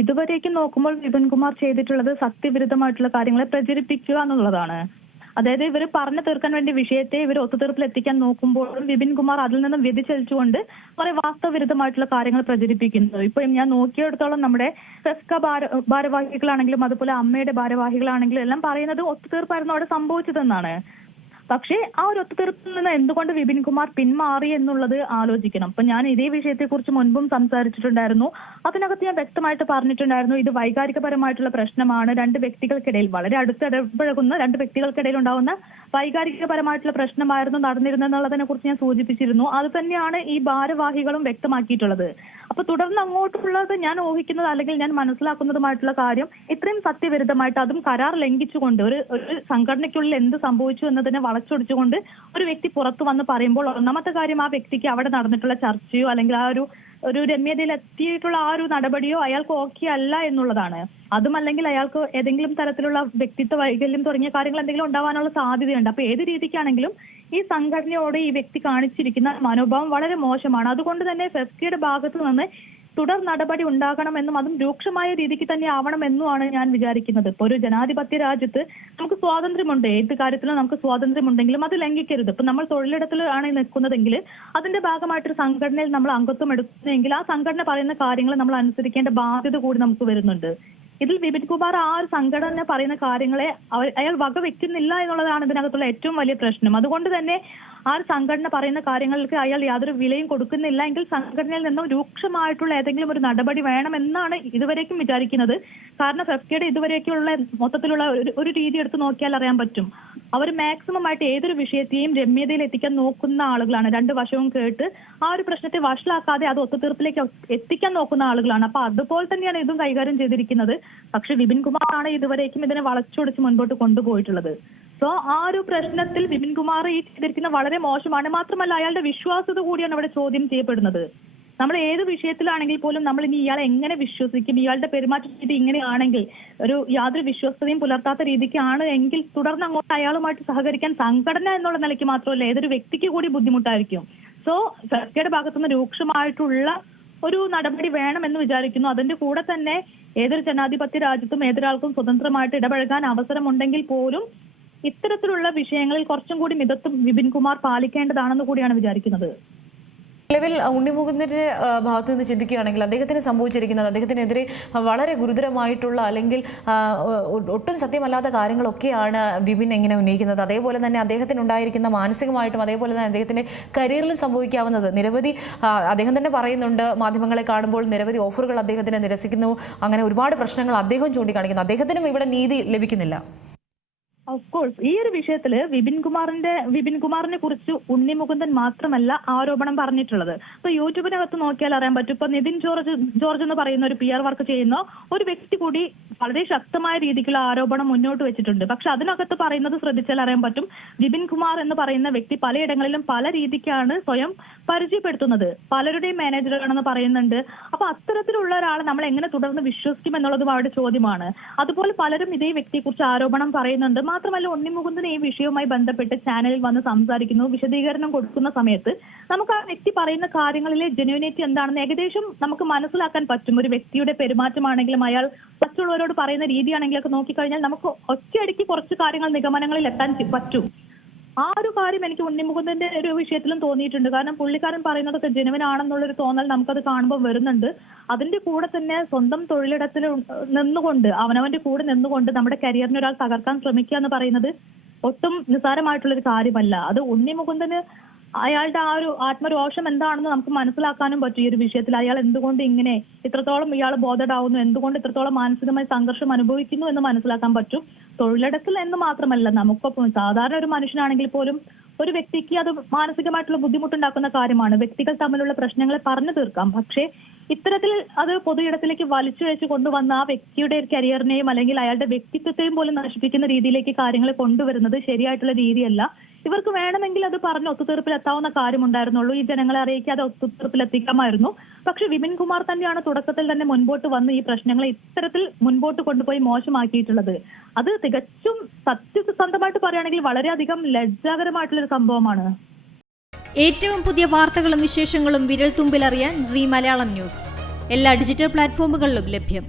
ഇതുവരേക്കും നോക്കുമ്പോൾ വിപിൻകുമാർ ചെയ്തിട്ടുള്ളത് സത്യവിരുദ്ധമായിട്ടുള്ള കാര്യങ്ങളെ പ്രചരിപ്പിക്കുക എന്നുള്ളതാണ്. അതായത് ഇവർ പറഞ്ഞു തീർക്കാൻ വേണ്ടി വിഷയത്തെ ഇവർ ഒത്തുതീർപ്പിൽ എത്തിക്കാൻ നോക്കുമ്പോഴും വിപിൻകുമാർ അതിൽ നിന്നും വ്യതിചലിച്ചുകൊണ്ട് കുറെ വാസ്തവവിരുദ്ധമായിട്ടുള്ള കാര്യങ്ങൾ പ്രചരിപ്പിക്കുന്നത്. ഇപ്പൊ ഞാൻ നോക്കിയെടുത്തോളം നമ്മുടെ ഫെസ്ക ഭാരവാഹികളാണെങ്കിലും അതുപോലെ അമ്മയുടെ ഭാരവാഹികളാണെങ്കിലും എല്ലാം പറയുന്നത് ഒത്തുതീർപ്പായിരുന്നു അവിടെ സംഭവിച്ചതെന്നാണ്. പക്ഷേ ആ ഒരു ഒത്തുതീർപ്പിൽ നിന്ന് എന്തുകൊണ്ട് വിപിൻകുമാർ പിന്മാറി എന്നുള്ളത് ആലോചിക്കണം. അപ്പൊ ഞാൻ ഇതേ വിഷയത്തെക്കുറിച്ച് മുൻപും സംസാരിച്ചിട്ടുണ്ടായിരുന്നു. അതിനകത്ത് ഞാൻ വ്യക്തമായിട്ട് പറഞ്ഞിട്ടുണ്ടായിരുന്നു, ഇത് വൈകാരികപരമായിട്ടുള്ള പ്രശ്നമാണ്. രണ്ട് വ്യക്തികൾക്കിടയിൽ വളരെ അടുത്തിടപഴകുന്ന രണ്ട് വ്യക്തികൾക്കിടയിൽ ഉണ്ടാവുന്ന വൈകാരികപരമായിട്ടുള്ള പ്രശ്നമായിരുന്നു നടന്നിരുന്നതെന്നുള്ളതിനെ കുറിച്ച് ഞാൻ സൂചിപ്പിച്ചിരുന്നു. അത് തന്നെയാണ് ഈ ഭാരവാഹികളും വ്യക്തമാക്കിയിട്ടുള്ളത്. അപ്പൊ തുടർന്ന് അങ്ങോട്ടുള്ളത് ഞാൻ ഊഹിക്കുന്നത് അല്ലെങ്കിൽ ഞാൻ മനസ്സിലാക്കുന്നതുമായിട്ടുള്ള കാര്യം ഇത്രയും സത്യവിരുദ്ധമായിട്ട് അതും കരാർ ലംഘിച്ചുകൊണ്ട് ഒരു സംഘടനയ്ക്കുള്ളിൽ എന്ത് സംഭവിച്ചു എന്നതിനെ വളച്ചൊടിച്ചുകൊണ്ട് ഒരു വ്യക്തി പുറത്തു വന്ന് പറയുമ്പോൾ ഒന്നാമത്തെ കാര്യം ആ വ്യക്തിക്ക് അവിടെ നടന്നിട്ടുള്ള ചർച്ചയോ അല്ലെങ്കിൽ ആ ഒരു രമ്യതയിൽ എത്തിയിട്ടുള്ള ആ ഒരു നടപടിയോ അയാൾക്ക് ഓക്കെ അല്ല എന്നുള്ളതാണ്. അതും അല്ലെങ്കിൽ അയാൾക്ക് ഏതെങ്കിലും തരത്തിലുള്ള വ്യക്തിത്വ വൈകല്യം തുടങ്ങിയ കാര്യങ്ങൾ എന്തെങ്കിലും ഉണ്ടാവാനുള്ള സാധ്യതയുണ്ട്. അപ്പൊ ഏത് രീതിക്കാണെങ്കിലും ഈ സംഘടനയോട് ഈ വ്യക്തി കാണിച്ചിരിക്കുന്ന മനോഭാവം വളരെ മോശമാണ്. അതുകൊണ്ട് തന്നെ ഫെസ്കയുടെ ഭാഗത്ത് നിന്ന് തുടർ നടപടി ഉണ്ടാകണമെന്നും അതും രൂക്ഷമായ രീതിക്ക് തന്നെ ആവണമെന്നുമാണ് ഞാൻ വിചാരിക്കുന്നത്. ഇപ്പൊ ഒരു ജനാധിപത്യ രാജ്യത്ത് നമുക്ക് സ്വാതന്ത്ര്യമുണ്ട്, ഏത് കാര്യത്തിലും നമുക്ക് സ്വാതന്ത്ര്യമുണ്ടെങ്കിലും അത് ലംഘിക്കരുത്. ഇപ്പൊ നമ്മൾ തൊഴിലിടത്തിലാണ് നിൽക്കുന്നതെങ്കിൽ അതിന്റെ ഭാഗമായിട്ടൊരു സംഘടനയിൽ നമ്മൾ അംഗത്വം എടുക്കുന്നതെങ്കിൽ ആ സംഘടന പറയുന്ന കാര്യങ്ങൾ നമ്മൾ അനുസരിക്കേണ്ട ബാധ്യത കൂടി നമുക്ക് വരുന്നുണ്ട്. ഇതിൽ വിപിൻകുമാർ ആ ഒരു സംഘടന പറയുന്ന കാര്യങ്ങളെ അയാൾ വകവെക്കുന്നില്ല എന്നുള്ളതാണ് ഇതിനകത്തുള്ള ഏറ്റവും വലിയ പ്രശ്നം. അതുകൊണ്ട് തന്നെ ആ ഒരു സംഘടന പറയുന്ന കാര്യങ്ങൾക്ക് അയാൾ യാതൊരു വിലയും കൊടുക്കുന്നില്ല എങ്കിൽ സംഘടനയിൽ നിന്നും രൂക്ഷമായിട്ടുള്ള ഏതെങ്കിലും ഒരു നടപടി വേണമെന്നാണ് ഇതുവരേക്കും വിചാരിക്കുന്നത്. കാരണം ഫെസ്കയുടെ ഇതുവരേക്കുള്ള മൊത്തത്തിലുള്ള ഒരു രീതി എടുത്ത് നോക്കിയാൽ അറിയാൻ പറ്റും. അവർ മാക്സിമം ആയിട്ട് ഏതൊരു വിഷയത്തെയും രമ്യതയിൽ എത്തിക്കാൻ നോക്കുന്ന ആളുകളാണ്. രണ്ട് വശവും കേട്ട് ആ ഒരു പ്രശ്നത്തെ വഷളാക്കാതെ അത് ഒത്തുതീർപ്പിലേക്ക് എത്തിക്കാൻ നോക്കുന്ന ആളുകളാണ്. അപ്പൊ അതുപോലെ തന്നെയാണ് ഇതും കൈകാര്യം ചെയ്തിരിക്കുന്നത്. പക്ഷെ വിപിൻകുമാറാണ് ഇതുവരേക്കും ഇതിനെ വളച്ചൊടിച്ച് മുൻപോട്ട് കൊണ്ടുപോയിട്ടുള്ളത്. സോ ആ ഒരു പ്രശ്നത്തിൽ വിപിൻകുമാർ ഈ ചെയ്തിരിക്കുന്ന വളരെ മോശമാണ്. മാത്രമല്ല അയാളുടെ വിശ്വാസ്യത കൂടിയാണ് അവിടെ ചോദ്യം ചെയ്യപ്പെടുന്നത്. നമ്മൾ ഏത് വിഷയത്തിലാണെങ്കിൽ പോലും നമ്മൾ ഇനി ഇയാളെ എങ്ങനെ വിശ്വസിക്കും, ഇയാളുടെ പെരുമാറ്റ രീതി ഇങ്ങനെയാണെങ്കിൽ യാതൊരു വിശ്വസ്തയും പുലർത്താത്ത രീതിക്കാണ് എങ്കിൽ തുടർന്ന് അങ്ങോട്ട് അയാളുമായിട്ട് സഹകരിക്കാൻ സംഘടന എന്നുള്ള നിലയ്ക്ക് മാത്രമല്ല ഏതൊരു വ്യക്തിക്ക് കൂടി ബുദ്ധിമുട്ടായിരിക്കും. സോ ഫെസ്കയുടെ ഭാഗത്തുനിന്ന് രൂക്ഷമായിട്ടുള്ള ഒരു നടപടി വേണമെന്ന് വിചാരിക്കുന്നു. അതിന്റെ കൂടെ തന്നെ ഏതൊരു ജനാധിപത്യ രാജ്യത്തും ഏതൊരാൾക്കും സ്വതന്ത്രമായിട്ട് ഇടപഴകാൻ അവസരമുണ്ടെങ്കിൽ പോലും ഇത്തരത്തിലുള്ള വിഷയങ്ങളിൽ കുറച്ചും കൂടി മിതത്വം വിപിൻകുമാർ പാലിക്കേണ്ടതാണെന്ന് കൂടിയാണ് വിചാരിക്കുന്നത്. നിലവിൽ ഉണ്ണിമുകുന്ദന്റെ ഭാഗത്ത് നിന്ന് ചിന്തിക്കുകയാണെങ്കിൽ അദ്ദേഹത്തിന് സംഭവിച്ചിരിക്കുന്നത് അദ്ദേഹത്തിനെതിരെ വളരെ ഗുരുതരമായിട്ടുള്ള അല്ലെങ്കിൽ ഒട്ടും സത്യമല്ലാത്ത കാര്യങ്ങളൊക്കെയാണ് വിപിൻ എങ്ങനെ ഉന്നയിക്കുന്നത്. അതേപോലെ തന്നെ അദ്ദേഹത്തിനുണ്ടായിരിക്കുന്ന മാനസികമായിട്ടും അതേപോലെ തന്നെ അദ്ദേഹത്തിന്റെ കരിയറിലും സംഭവിക്കാവുന്നത് നിരവധി അദ്ദേഹം തന്നെ പറയുന്നുണ്ട്. മാധ്യമങ്ങളെ കാണുമ്പോൾ നിരവധി ഓഫറുകൾ അദ്ദേഹത്തിന് നിരസിക്കുന്നു. അങ്ങനെ ഒരുപാട് പ്രശ്നങ്ങൾ അദ്ദേഹം ചൂണ്ടിക്കാണിക്കുന്നു. അദ്ദേഹത്തിനും ഇവിടെ നീതി ലഭിക്കുന്നില്ല. ഓഫ് കോഴ്സ് ഈ ഒരു വിഷയത്തില് വിപിൻകുമാറിനെ കുറിച്ച് ഉണ്ണിമുകുന്ദൻ മാത്രമല്ല ആരോപണം പറഞ്ഞിട്ടുള്ളത്. ഇപ്പൊ യൂട്യൂബിനകത്ത് നോക്കിയാൽ അറിയാൻ പറ്റും. ഇപ്പൊ നിതിൻ ജോർജ് എന്ന് പറയുന്ന ഒരു PR വർക്ക് ചെയ്യുന്ന ഒരു വ്യക്തി കൂടി വളരെ ശക്തമായ രീതിക്കുള്ള ആരോപണം മുന്നോട്ട് വെച്ചിട്ടുണ്ട്. പക്ഷെ അതിനകത്ത് പറയുന്നത് ശ്രദ്ധിച്ചാൽ അറിയാൻ പറ്റും, വിപിൻകുമാർ എന്ന് പറയുന്ന വ്യക്തി പലയിടങ്ങളിലും പല രീതിക്കാണ് സ്വയം പരിചയപ്പെടുത്തുന്നത്. പലരുടെയും മാനേജറാണെന്ന് പറയുന്നുണ്ട്. അപ്പൊ അത്തരത്തിലുള്ള ഒരാളെ നമ്മൾ എങ്ങനെ തുടർന്ന് വിശ്വസിക്കും എന്നുള്ളതും അവരുടെ ചോദ്യമാണ്. അതുപോലെ പലരും ഇതേ വ്യക്തിയെക്കുറിച്ച് ആരോപണം പറയുന്നുണ്ട്. മാത്രമല്ല ഉണ്ണിമുകുന്ദൻ ഈ വിഷയവുമായി ബന്ധപ്പെട്ട് ചാനലിൽ വന്ന് സംസാരിക്കുന്നു, വിശദീകരണം കൊടുക്കുന്ന സമയത്ത് നമുക്ക് ആ വ്യക്തി പറയുന്ന കാര്യങ്ങളിലെ ജെന്യുനിറ്റി എന്താണെന്ന് ഏകദേശം നമുക്ക് മനസ്സിലാക്കാൻ പറ്റും. ഒരു വ്യക്തിയുടെ പെരുമാറ്റമാണെങ്കിലും അയാൾ മറ്റുള്ളവരോട് പറയുന്ന രീതിയാണെങ്കിലൊക്കെ നോക്കിക്കഴിഞ്ഞാൽ നമുക്ക് ഒറ്റയടിക്ക് കുറച്ച് കാര്യങ്ങൾ നിഗമനങ്ങളിൽ എത്താൻ പറ്റും. ആ ഒരു കാര്യം എനിക്ക് ഉണ്ണിമുകുന്ദന്റെ ഒരു വിഷയത്തിലും തോന്നിയിട്ടുണ്ട്. കാരണം പുള്ളിക്കാരൻ പറയുന്നതൊക്കെ ജെനുവിനാണെന്നുള്ളൊരു തോന്നൽ നമുക്കത് കാണുമ്പോൾ വരുന്നുണ്ട്. അതിന്റെ കൂടെ തന്നെ സ്വന്തം തൊഴിലിടത്തിൽ നിന്നുകൊണ്ട് അവനവന്റെ കൂടെ നിന്നുകൊണ്ട് നമ്മുടെ കരിയറിനെ ഒരാൾ തകർക്കാൻ ശ്രമിക്കുക എന്ന് പറയുന്നത് ഒട്ടും നിസ്സാരമായിട്ടുള്ളൊരു കാര്യമല്ല. അത് ഉണ്ണിമുകുന്ദന് അയാളുടെ ആ ഒരു ആത്മരോഷം എന്താണെന്ന് നമുക്ക് മനസ്സിലാക്കാനും പറ്റും. ഈ ഒരു വിഷയത്തിൽ അയാൾ എന്തുകൊണ്ട് ഇങ്ങനെ ഇത്രത്തോളം ഇയാൾ ബോധഡാവുന്നു, എന്തുകൊണ്ട് ഇത്രത്തോളം മാനസികമായ സംഘർഷം അനുഭവിക്കുന്നു എന്ന് മനസ്സിലാക്കാൻ പറ്റും. തൊഴിലിടത്തിൽ എന്ന് മാത്രമല്ല, നമുക്കൊപ്പം സാധാരണ ഒരു മനുഷ്യനാണെങ്കിൽ പോലും ഒരു വ്യക്തിക്ക് അത് മാനസികമായിട്ടുള്ള ബുദ്ധിമുട്ടുണ്ടാക്കുന്ന കാര്യമാണ്. വ്യക്തികൾ തമ്മിലുള്ള പ്രശ്നങ്ങളെ പറഞ്ഞു തീർക്കാം. പക്ഷേ ഇത്തരത്തിൽ അത് പൊതു ഇടത്തിലേക്ക് വലിച്ചിഴച്ച് കൊണ്ടുവന്ന ആ വ്യക്തിയുടെ കരിയറിനെയും അല്ലെങ്കിൽ അയാളുടെ വ്യക്തിത്വത്തെയും പോലും നശിപ്പിക്കുന്ന രീതിയിലേക്ക് കാര്യങ്ങളെ കൊണ്ടുവരുന്നത് ശരിയായിട്ടുള്ള രീതിയല്ല. ഇവർക്ക് വേണമെങ്കിൽ അത് പറഞ്ഞ് ഒത്തുതീർപ്പിലെത്താവുന്ന കാര്യമുണ്ടായിരുന്നുള്ളൂ. ഈ ജനങ്ങളെ അറിയിക്കാതെ ഒത്തുതീർപ്പിലെത്തിക്കാമായിരുന്നു. പക്ഷെ വിപിൻകുമാർ തന്നെയാണ് തുടക്കത്തിൽ തന്നെ മുൻപോട്ട് വന്ന് ഈ പ്രശ്നങ്ങളെ ഇത്തരത്തിൽ മുൻപോട്ട് കൊണ്ടുപോയി മോശമാക്കിയിട്ടുള്ളത്. അത് തികച്ചും സത്യസന്ധമായിട്ട് പറയുകയാണെങ്കിൽ വളരെയധികം ലജ്ജാകരമായിട്ടുള്ളൊരു സംഭവമാണ്. ഏറ്റവും പുതിയ വാർത്തകളും വിശേഷങ്ങളും വിരൽ തുമ്പിലറിയാൻ സീ മലയാളം ന്യൂസ് എല്ലാ ഡിജിറ്റൽ പ്ലാറ്റ്ഫോമുകളിലും ലഭ്യം.